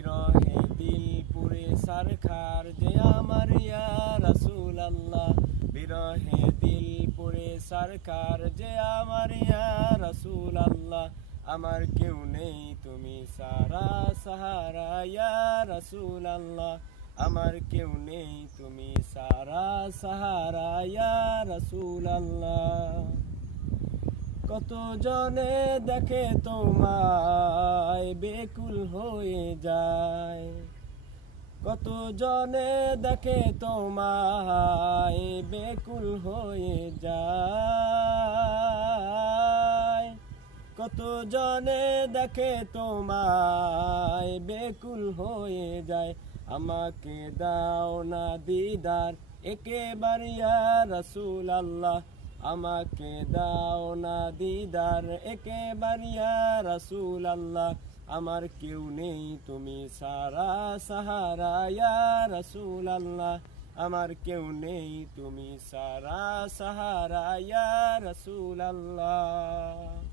বিরহে দিল পুরে সারখার যে আমার ইয়া রাসূল আল্লাহ, বিরহে দিল পুরে সারখার যে আমার ইয়া রাসূল আল্লাহ। আমার কেউ নেই তুমি সারা সাহারা ইয়া রাসূল আল্লাহ, আমার কেউ নেই তুমি সারা সাহারা ইয়া রাসূল আল্লাহ। কত জনে দেখে তোমায় বেকুল হয়ে যায়, কত জনে দেখে তোমায় বেকুল হয়ে যায়, কত জনে দেখে তোমায় বেকুল হয়ে যায়। আমাকে দাও না দিদার একেবার ইয়া রাসূল আল্লাহ, আমাকে দাও না দিদার একেবার ইয়া রাসূল আল্লাহ। আমার কেউ নেই তুমি সারা সাহারা ইয়া রাসূল আল্লাহ, আমার কেউ নেই তুমি সারা সাহারা ইয়া রাসূল আল্লাহ।